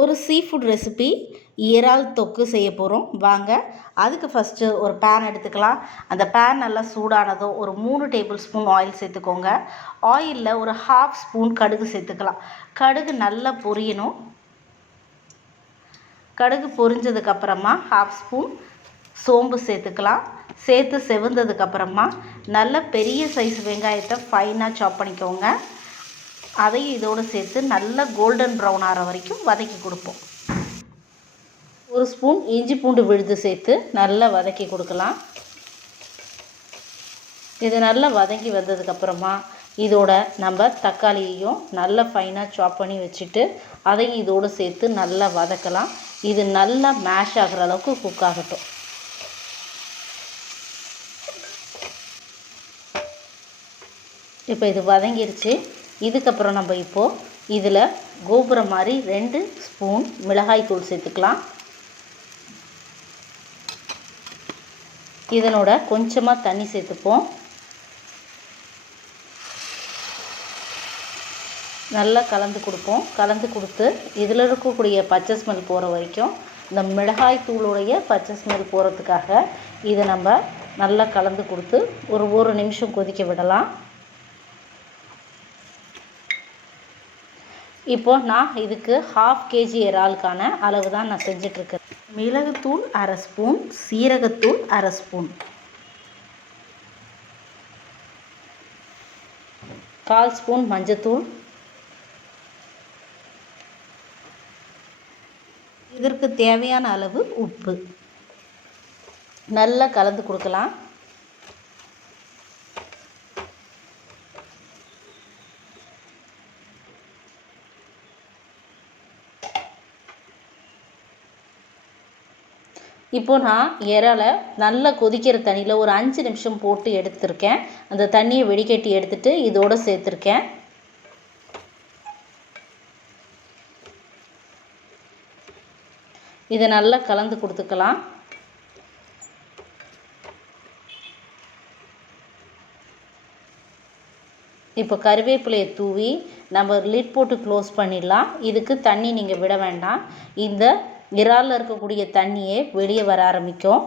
ஒரு sea food recipe இறால் தொக்கு செய்ய போகிறோம் வாங்க அதுக்கு ஃபஸ்ட்டு ஒரு பேன் எடுத்துக்கலாம். அந்த பேன் நல்லா சூடானதும் ஒரு மூணு டேபிள் ஸ்பூன் ஆயில் சேர்த்துக்கோங்க ஆயிலில் ஒரு ஹாஃப் ஸ்பூன் கடுகு சேர்த்துக்கலாம். கடுகு நல்லா பொரியணும். கடுகு பொரிஞ்சதுக்கப்புறமா ஹாஃப் ஸ்பூன் சோம்பு சேர்த்துக்கலாம். சேர்த்து செவந்ததுக்கப்புறமா நல்ல பெரிய சைஸ் வெங்காயத்தை ஃபைனாக சாப் பண்ணிக்கோங்க. அதையும் இதோடு சேர்த்து நல்லா கோல்டன் ப்ரௌன் ஆகிற வரைக்கும் வதக்கி கொடுப்போம். ஒரு ஸ்பூன் இஞ்சி பூண்டு விழுது சேர்த்து நல்லா வதக்கி கொடுக்கலாம். இது நல்லா வதங்கி வந்ததுக்கப்புறமா இதோட நம்ம தக்காளியையும் நல்லா ஃபைனாக சாப் பண்ணி வச்சுட்டு அதையும் இதோடு சேர்த்து நல்லா வதக்கலாம். இது நல்லா மேஷ் ஆகிற அளவுக்கு குக் ஆகட்டும். இப்போ இது வதங்கிருச்சு. இதுக்கப்புறம் நம்ம இப்போது இதில் கோபுரம் மாதிரி ரெண்டு ஸ்பூன் மிளகாய் தூள் சேர்த்துக்கலாம். இதனோட கொஞ்சமாக தண்ணி சேர்த்துப்போம். நல்லா கலந்து கொடுப்போம். கலந்து கொடுத்து இதில் இருக்கக்கூடிய பச்சை ஸ்மெல் போகிற வரைக்கும் இந்த மிளகாய் தூளுடைய பச்சை ஸ்மெல் போகிறதுக்காக இதை நம்ம நல்லா கலந்து கொடுத்து ஒரு ஒரு நிமிஷம் கொதிக்க விடலாம். இப்போது நான் இதுக்கு ஹாஃப் கேஜி இறாலுக்கான அளவு தான் நான் செஞ்சிட்ருக்கேன். மிளகுத்தூள் அரை ஸ்பூன் சீரகத்தூள் அரை ஸ்பூன். கால் ஸ்பூன் மஞ்சத்தூள். இதற்கு தேவையான அளவு உப்பு. நல்லா கலந்து கொடுக்கலாம். இப்போது நான் இறாலை நல்லா கொதிக்கிற தண்ணியில் ஒரு அஞ்சு நிமிஷம் போட்டு எடுத்திருக்கேன். அந்த தண்ணியை வெடிக்கட்டி எடுத்துகிட்டு இதோடு சேர்த்துருக்கேன். இதை நல்லா கலந்து கொடுத்துக்கலாம். இப்போ கருவேப்பிலையை தூவி நம்ம லிட் போட்டு க்ளோஸ் பண்ணிடலாம். இதுக்கு தண்ணி நீங்கள் விட வேண்டாம். இந்த இறாலில் இருக்கக்கூடிய தண்ணியே வெளியே வர ஆரம்பிக்கும்.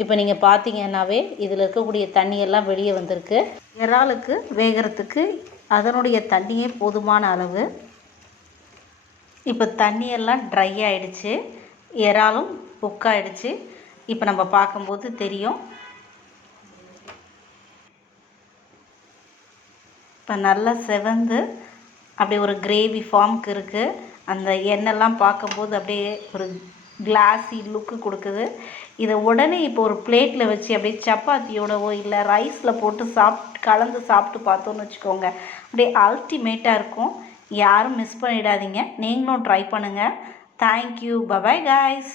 இப்போ நீங்கள் பார்த்தீங்கன்னாவே இதில் இருக்கக்கூடிய தண்ணியெல்லாம் வெளியே வந்திருக்கு. இறாலுக்கு வேகிறதுக்கு அதனுடைய தண்ணியே போதுமான அளவு. இப்போ தண்ணியெல்லாம் ட்ரை ஆகிடுச்சு இறாலும் குக் ஆகிடுச்சு இப்போ நம்ம பார்க்கும்போது தெரியும். இப்போ நல்லா செவந்து அப்படி ஒரு கிரேவி ஃபார்முக்கு இருக்குது அந்த எண்ணெய்லாம் பார்க்கும்போது அப்படியே ஒரு கிளாஸி லுக்கு கொடுக்குது. இதை உடனே இப்போ ஒரு பிளேட்டில் வச்சு அப்படியே சப்பாத்தியோடவோ இல்லை ரைஸில் போட்டு சாப்பிட்டு கலந்து சாப்பிட்டு பார்த்தோன்னு வச்சுக்கோங்க. அப்படியே அல்டிமேட்டாக இருக்கும். யாரும் மிஸ் பண்ணிடாதீங்க. நீங்களும் ட்ரை பண்ணுங்கள் தேங்க்யூ பபாய் காய்ஸ்